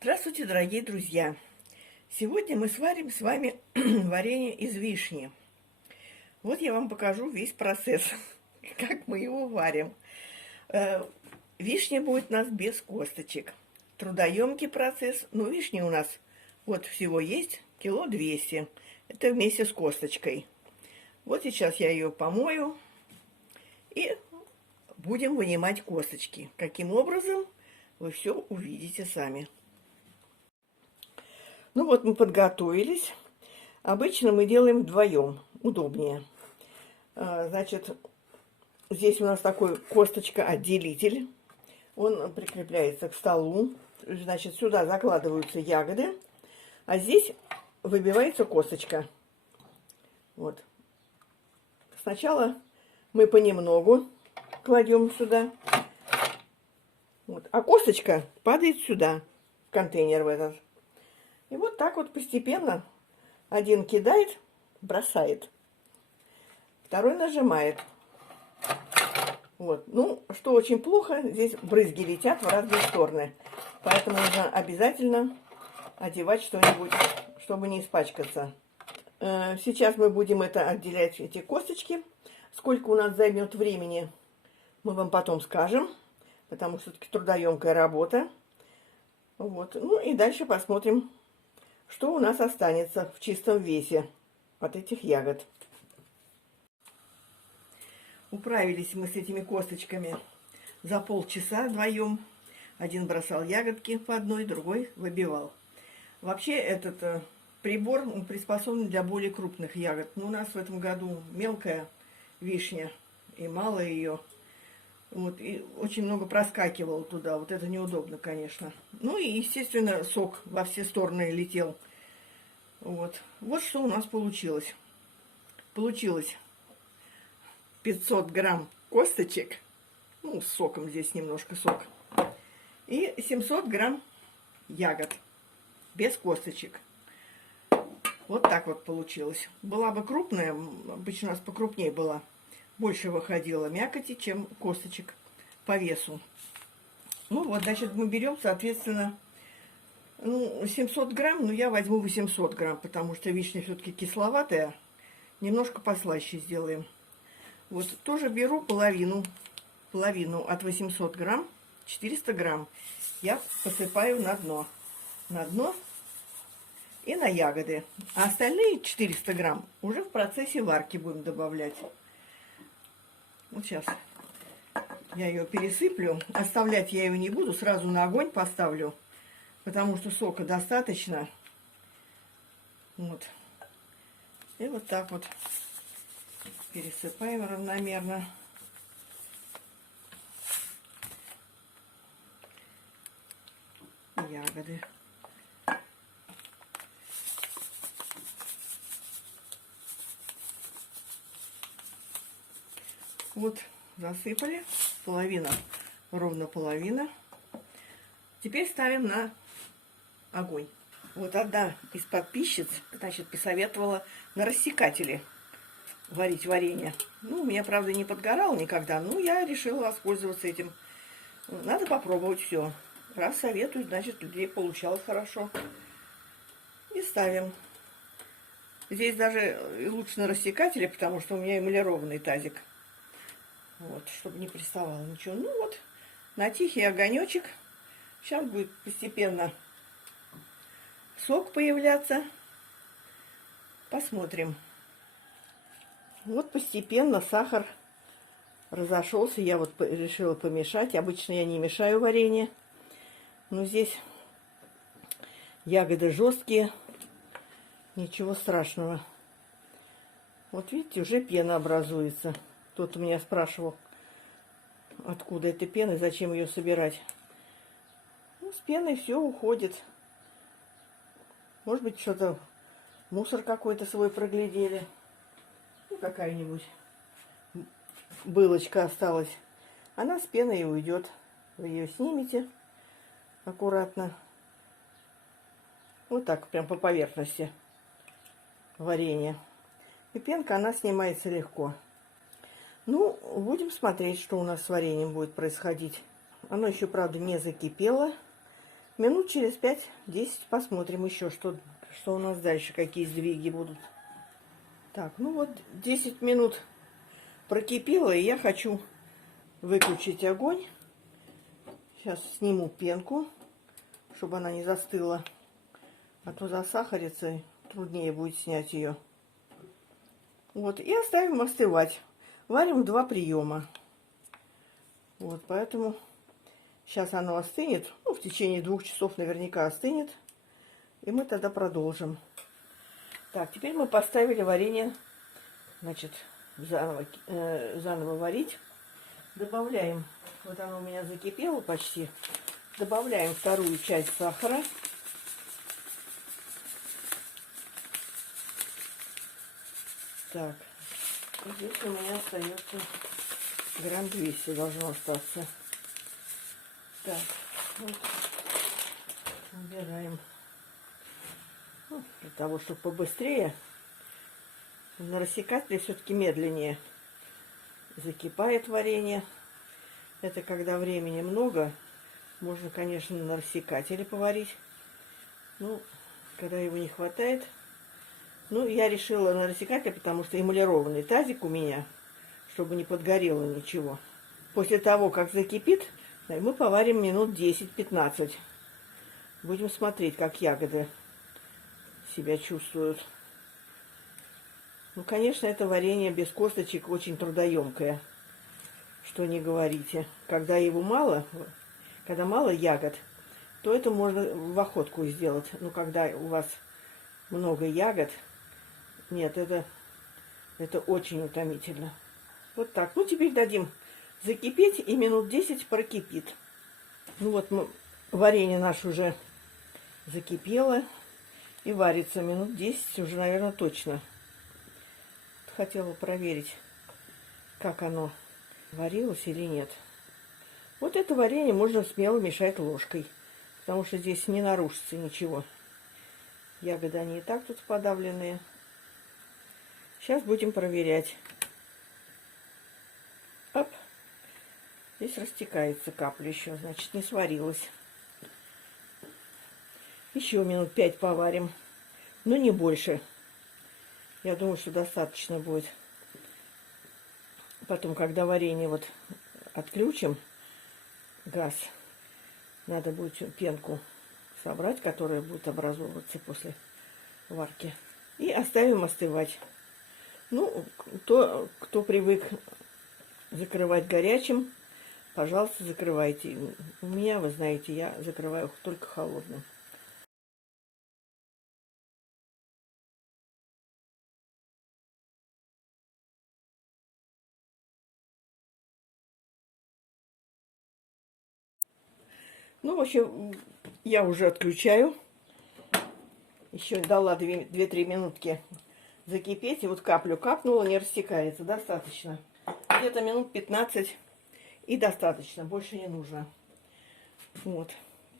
Здравствуйте, дорогие друзья! Сегодня мы сварим с вами варенье из вишни. Вот я вам покажу весь процесс, как мы его варим. Вишня будет у нас без косточек. Трудоемкий процесс, но вишни у нас вот всего есть 200 кг. Это вместе с косточкой. Вот сейчас я ее помою и будем вынимать косточки. Каким образом, вы все увидите сами. Ну вот мы подготовились. Обычно мы делаем вдвоем, удобнее. Значит, здесь у нас такой косточка-отделитель. Он прикрепляется к столу. Значит, сюда закладываются ягоды, а здесь выбивается косточка. Вот. Сначала мы понемногу кладем сюда. Вот. А косточка падает сюда, в контейнер в этот. И вот так вот постепенно один кидает, бросает, второй нажимает. Вот. Ну, что очень плохо, здесь брызги летят в разные стороны. Поэтому нужно обязательно одевать что-нибудь, чтобы не испачкаться. Сейчас мы будем отделять, эти косточки. Сколько у нас займет времени, мы вам потом скажем, потому что все-таки трудоемкая работа. Вот. Ну и дальше посмотрим, что у нас останется в чистом весе от этих ягод. Управились мы с этими косточками за полчаса вдвоем. Один бросал ягодки по одной, другой выбивал. Вообще этот прибор приспособлен для более крупных ягод. Но у нас в этом году мелкая вишня и мало ее. Вот, и очень много проскакивало туда. Вот это неудобно, конечно. Ну и, естественно, сок во все стороны летел. Вот. Вот что у нас получилось. Получилось 500 грамм косточек. Ну, с соком здесь немножко сок. И 700 грамм ягод. Без косточек. Вот так вот получилось. Была бы крупная, обычно у нас покрупнее была. Больше выходило мякоти, чем косточек по весу. Ну вот, значит, мы берем, соответственно, 700 грамм, но я возьму 800 грамм, потому что вишня все-таки кисловатая. Немножко послаще сделаем. Вот, тоже беру половину от 800 грамм, 400 грамм. Я посыпаю на дно. На дно и на ягоды. А остальные 400 грамм уже в процессе варки будем добавлять. Вот сейчас я ее пересыплю. Оставлять я ее не буду, сразу на огонь поставлю, потому что сока достаточно. Вот. И вот так вот пересыпаем равномерно. Ягоды. Вот, засыпали. Половина, ровно половина. Теперь ставим на огонь. Вот одна из подписчиц, значит, посоветовала на рассекателе варить варенье. Ну, у меня, правда, не подгорало никогда, но я решила воспользоваться этим. Надо попробовать все. Раз советуют, значит, людей получалось хорошо. И ставим. Здесь даже лучше на рассекателе, потому что у меня эмалированный тазик. Вот, чтобы не приставало ничего. Ну вот, на тихий огонечек. Сейчас будет постепенно сок появляться. Посмотрим. Вот постепенно сахар разошелся. Я вот решила помешать. Обычно я не мешаю варенье. Но здесь ягоды жесткие. Ничего страшного. Вот видите, уже пена образуется. Кто-то меня спрашивал, откуда эта пена и зачем ее собирать. Ну, с пеной все уходит. Может быть, что-то, мусор какой-то свой проглядели. Ну, какая-нибудь былочка осталась. Она с пеной и уйдет. Вы ее снимете аккуратно. Вот так, прям по поверхности варенья. И пенка, она снимается легко. Ну, будем смотреть, что у нас с вареньем будет происходить. Оно еще, правда, не закипело. Минут через 5-10 посмотрим еще, что у нас дальше, какие сдвиги будут. Так, ну вот 10 минут прокипело, и я хочу выключить огонь. Сейчас сниму пенку, чтобы она не застыла. А то засахарится, труднее будет снять ее. Вот, и оставим остывать. Варим 2 приема. Вот, поэтому сейчас оно остынет. Ну, в течение 2 часов наверняка остынет. И мы тогда продолжим. Так, теперь мы поставили варенье, значит, заново варить. Добавляем, вот оно у меня закипело почти. Добавляем 2-ю часть сахара. Так, здесь у меня остается грамм 200 должно остаться. Так, вот, убираем. Ну, для того, чтобы побыстрее. На рассекателе все-таки медленнее закипает варенье. Это когда времени много, можно, конечно, на рассекателе поварить. Ну, когда его не хватает. Ну, я решила на рассекателе, потому что эмалированный тазик у меня, чтобы не подгорело ничего. После того, как закипит, мы поварим минут 10-15. Будем смотреть, как ягоды себя чувствуют. Ну, конечно, это варенье без косточек очень трудоемкое. Что не говорите. Когда его мало, когда мало ягод, то это можно в охотку сделать. Но когда у вас много ягод, нет, это очень утомительно. Вот так. Ну, теперь дадим закипеть, и минут 10 прокипит. Ну вот, варенье наше уже закипело и варится минут 10 уже, наверное, точно. Хотела проверить, как оно варилось или нет. Вот это варенье можно смело мешать ложкой, потому что здесь не нарушится ничего. Ягоды, они и так тут подавленные. Сейчас будем проверять. Оп. Здесь растекается капля еще, значит, не сварилась. Еще минут 5 поварим, но не больше. Я думаю, что достаточно будет. Потом, когда варенье вот отключим газ, надо будет пенку собрать, которая будет образовываться после варки. И оставим остывать. Ну, кто привык закрывать горячим, пожалуйста, закрывайте. У меня, вы знаете, я закрываю только холодным. Ну, в общем, я уже отключаю. Еще дала 2-3 минутки закипеть. И вот каплю капнула, не растекается. Достаточно. Где-то минут 15 и достаточно. Больше не нужно. Вот.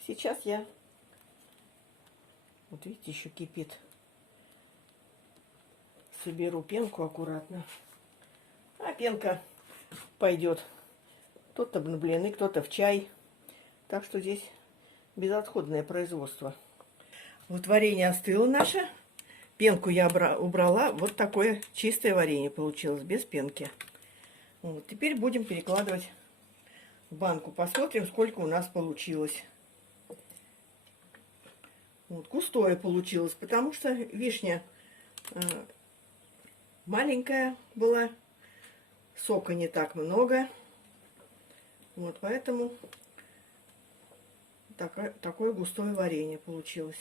Сейчас я... Вот видите, еще кипит. Соберу пенку аккуратно. А пенка пойдет кто-то на блины, кто-то в чай. Так что здесь безотходное производство. Вот варенье остыло наше. Пенку я убрала. Вот такое чистое варенье получилось, без пенки. Вот. Теперь будем перекладывать в банку. Посмотрим, сколько у нас получилось. Вот, густое получилось, потому что вишня маленькая была. Сока не так много. Вот, поэтому такое густое варенье получилось.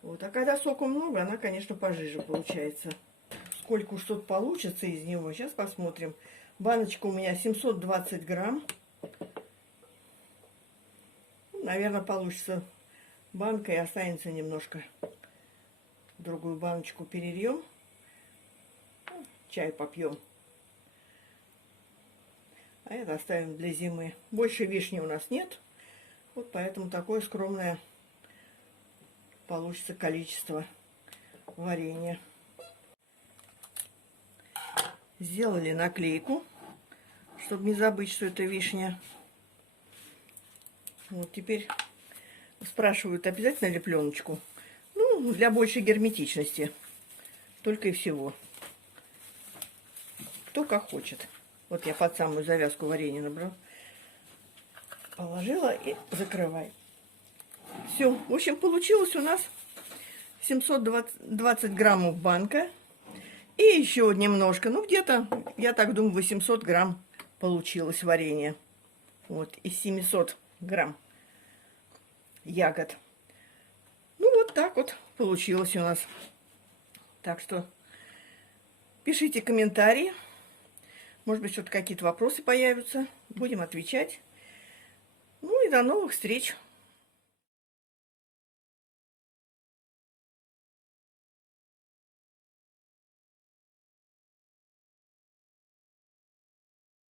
Вот. А когда сока много, она, конечно, пожиже получается. Сколько уж тут получится из него, сейчас посмотрим. Баночка у меня 720 грамм. Наверное, получится банка и останется немножко. Другую баночку перельем. Чай попьем. А это оставим для зимы. Больше вишни у нас нет. Вот поэтому такое скромное получится количество варенья. Сделали наклейку, чтобы не забыть, что это вишня. Вот теперь спрашивают, обязательно ли пленочку? Ну, для большей герметичности. Только и всего. Кто как хочет. Вот я под самую завязку варенье набрала. Положила и закрываю. Все. В общем, получилось у нас 720 граммов банка. И еще немножко. Ну, где-то, я так думаю, 800 грамм получилось варенье. Вот, из 700 грамм ягод. Ну, вот так вот получилось у нас. Так что пишите комментарии. Может быть, что-то какие-то вопросы появятся. Будем отвечать. Ну и до новых встреч.